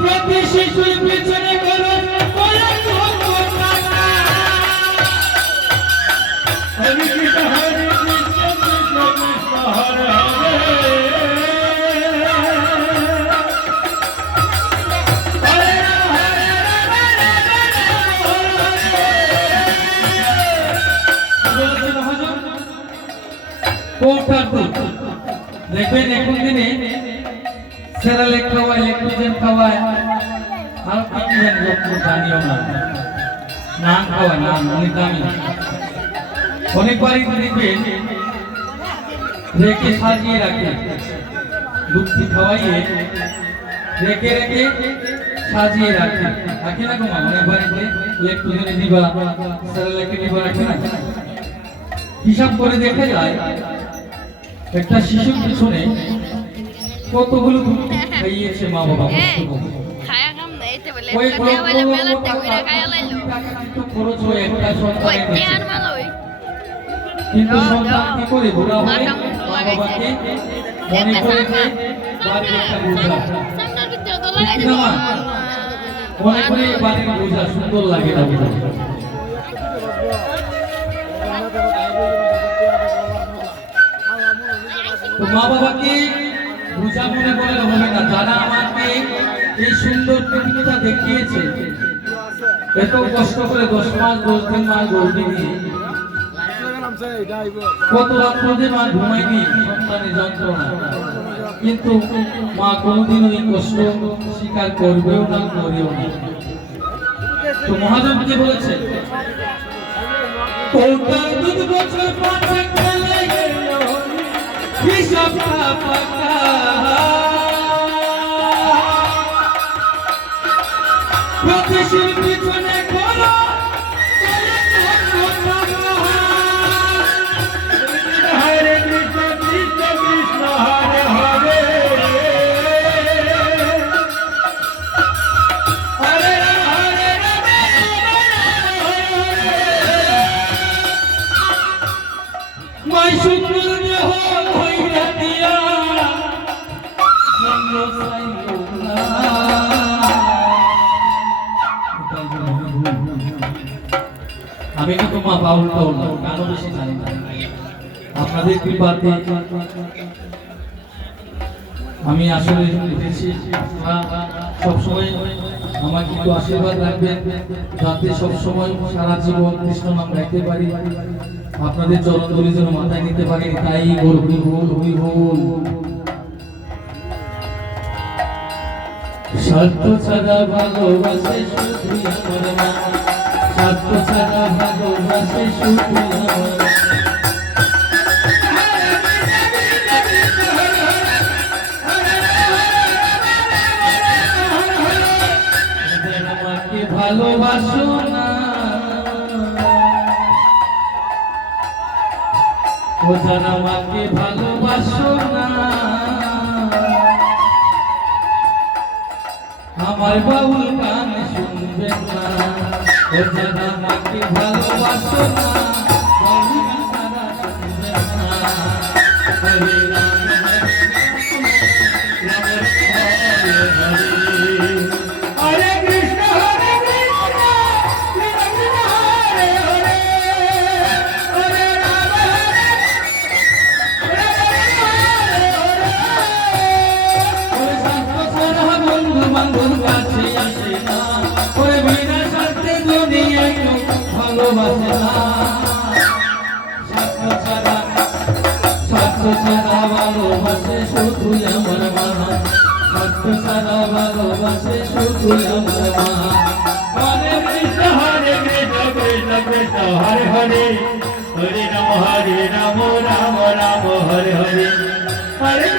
প্রতি শিশুর পিছনে করো হরে কৃষ্ণ হরে কৃষ্ণ কৃষ্ণ কৃষ্ণ হরে হরে দেখবেন এখন দিনে সেরালেক খাওয়ায় ল্যাকটোজেন খাওয়ায় আর কি জানিও না নান খাওয়ায় নান অনেক দামি অনেক বাড়ি দেখবেন রেখে সাজিয়ে রাখে দুধটি খাওয়াইয়ে রেখে রেখে সাজিয়ে রাখে রাখে না গোমা অনেক বাড়িতে ল্যাকটোজেনে দিবা সেরালেকে দিবা রাখে না হিসাব করে দেখা যায় একটা শিশুর পিছনে কতগুলো দুধ খাইয়েছে মা বাবা কিন্তু সন্তান কি করে বুড়া হয়ে মা বাবাকে মনে করে বাড়ির একটা বোঝা মনে করে বাড়ির বোঝা সুন্দর লাগে না বোঝা তো মা বাবাকে বুঝা মনে করলে হবে না যারা আমাকে এই সুন্দর পৃথিবীটা দেখিয়েছে এত কষ্ট করে 10 মাস 10 দিন মা গর্ভে নিয়ে কত রাত্রে মা ঘুমায়নি সন্তানের যন্ত্রণা কিন্তু মা কোনোদিন ওই কষ্ট স্বীকার করবেও না করেও না তো মহাজন কি বলেছে বছর পাঁচে খেলে হিসাব পাকা প্রতিশীল পিছনে করো হরে কৃষ্ণ কৃষ্ণ কৃষ্ণ হরে হরে হরে হরে মাই সুন্দর দেহ হইয়া দিয়া আমি কিন্তু মা বাউল গানও বেশি জানি না আপনাদের কৃপাতে আমি আসলে উঠেছি সবসময় আমার কিন্তু আশীর্বাদ রাখবেন যাতে সবসময় সারা জীবন কৃষ্ণ নাম গাইতে পারি আপনাদের চরণ ধরে যেন মাথায় নিতে পারি তাই হই স্বার্থ ছাড়া ভালোবাসে শুধু আমার মা স্বার্থ ছাড়া ভালোবাসে শুধু আমার আমাকে ভালোবাসো না ও যারা আমাকে ভালোবাসো না আমার বাউল গান শুনবে না ও যারা আমাকে ভালোবাসো না বাউল গান তারা শুনবে না হরে রাম হরে কৃষ্ণ হরে কৃষ্ণ কৃষ্ণ হরে হরে হরে রাম বন্ধু বান্ধব কাছে আসে না ওরে বিনা স্বার্থে দুনিয়ায় কেউ ভালোবাসে না স্বার্থ ছাড়া ভালোবাসে শুধু আমার মা স্বার্থ ছাড়া ভালোবাসে শুধু আমার মা হরে কৃষ্ণ কৃষ্ণ কৃষ্ণ হরে হরে হরে রাম রাম রাম হরে হরে হরে